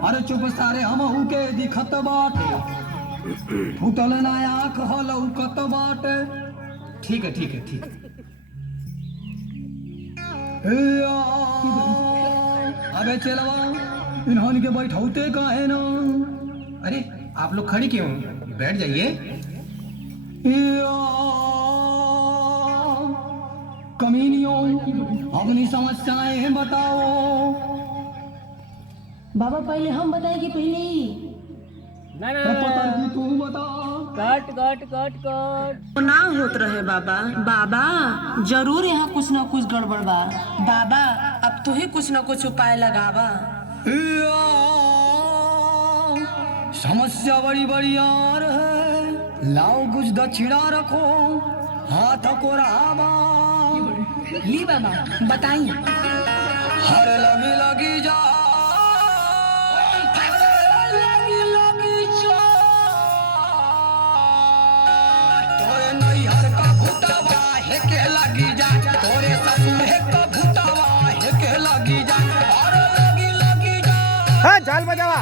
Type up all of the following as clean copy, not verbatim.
अरे चुप सारे हम के दिखत बाटे, फुटल ना आँख हो लौकत बाटे। ठीक है ठीक है ठीक है। अबे चलवा इन्होंने के बैठौते का है ना। अरे आप लोग खड़ी क्यों, बैठ जाइए। कमीनियों अपनी समस्याएं बताओ। बाबा पहले हम बताए कि पहले ना ना पता की तू बता। कट कट कट कट ना होत रहे बाबा। बाबा जरूर यहाँ कुछ ना कुछ गड़बड़ बा। बाबा अब तू ही कुछ ना कुछ उपाय लगावा। समस्या बड़ी बड़ी यार है, लाओ कुछ दक्षिणा रखो, हाथ को रामा। ली बाबा बताइए। हर लगी लगी जा, लगी लगी जा, तोरे नैहर का भूतवा है के लगी जा, तोरे ससुर है का भूतवा है के लगी जा, और लगी लगी जा। हाँ झाल बजावा।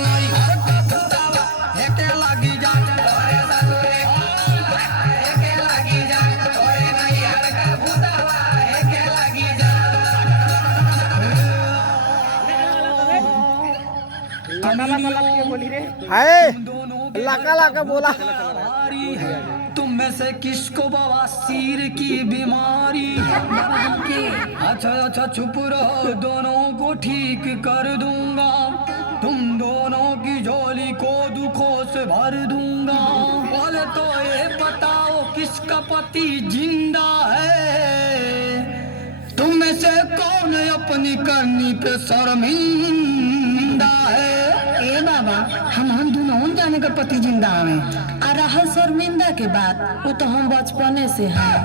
नैहर का भूतवा है के लगी जा, तोरे ससुर है के लगी जा, तोरे नैहर का भूतवा है के लगी जा। हाय लाका लाका बोला। तुम में से किसको बवासीर की बीमारी है? अच्छा अच्छा चुप रहो, दोनों को ठीक कर दूंगा, तुम दोनों की झोली को दुखों से भर दूंगा। बोले तो ये बताओ किसका पति जिंदा है? तुम में से कौन अपनी करनी पे शर्मिंदा है? ए बाबा हम दोनों जाने का पति जिंदा है। आ रहा शर्मिंदा के बात, वो तो हम बचपने से हैं।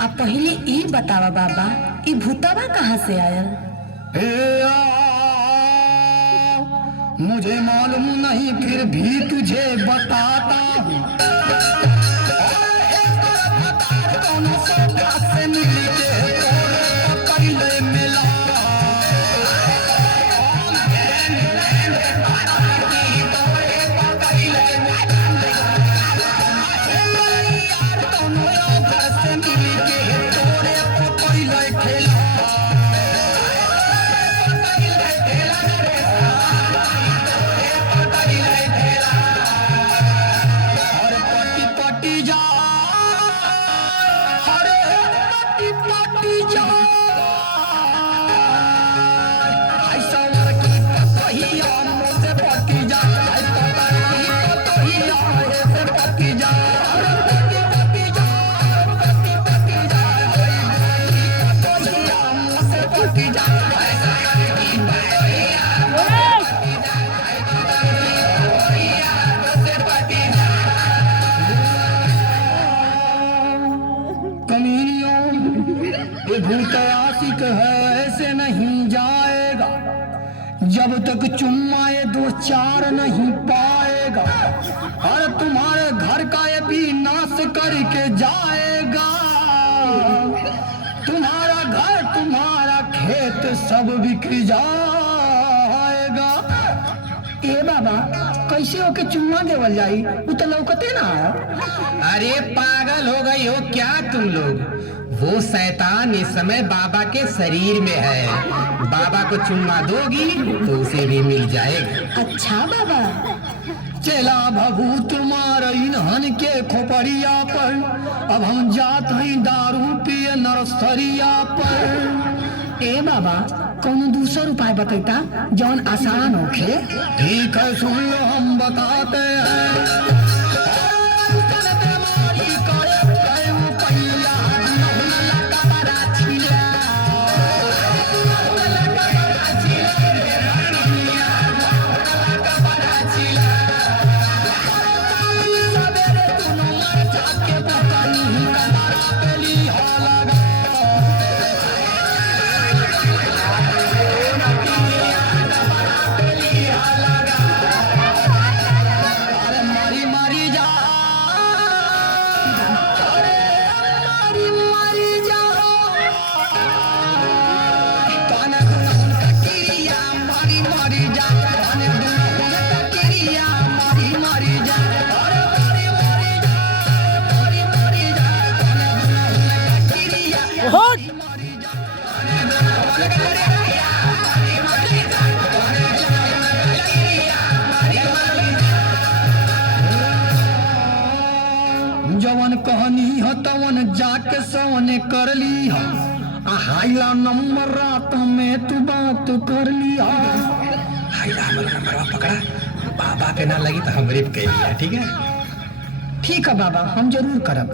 अब पहले ये बतावा बाबा, ये भूतवा कहाँ से आयल? मुझे मालूम नहीं फिर भी तुझे बताता हूँ। दोनों से मिलके पकड़ ले मिला, भूत आशिक है ऐसे नहीं जाएगा, जब तक चुम्मा ये दो चार नहीं पाएगा, और तुम्हारे घर का ये भी नाश करके जाएगा। तुम्हारा घर तुम्हारा खेत सब बिखर जाएगा। ए बाबा कैसे होके चुम्मा देवल जाई? वो तो लौकते ना आया। अरे पागल हो गई हो क्या तुम लोग? वो शैतान इस समय बाबा के शरीर में है, बाबा को चुम्मा दोगी तो उसे भी मिल जाएगा। अच्छा बाबा चला भभू तुम्हारे इन्हन के खोपड़िया पर, अब हम जात हैं दारू पिए नर्सरिया पर। ए बाबा कौन दूसरा उपाय बताता जौन आसान होखे? ठीक है सुन लो हम बताते हैं। जा कौन दोनों क्रिया मारी मारी जा अरे मारी मारी जा मारी मारी जा कौन दोनों क्रिया हट जवन कहनी ह तवन जाके सवन कर ली ह हाइला नंबर रात में तू बात कर लिया हाइला हमारा नंबरवा पकड़ा बाबा पे ना लगी तो हमरे पे कह लिया ठीक है ठीक है बाबा हम जरूर करब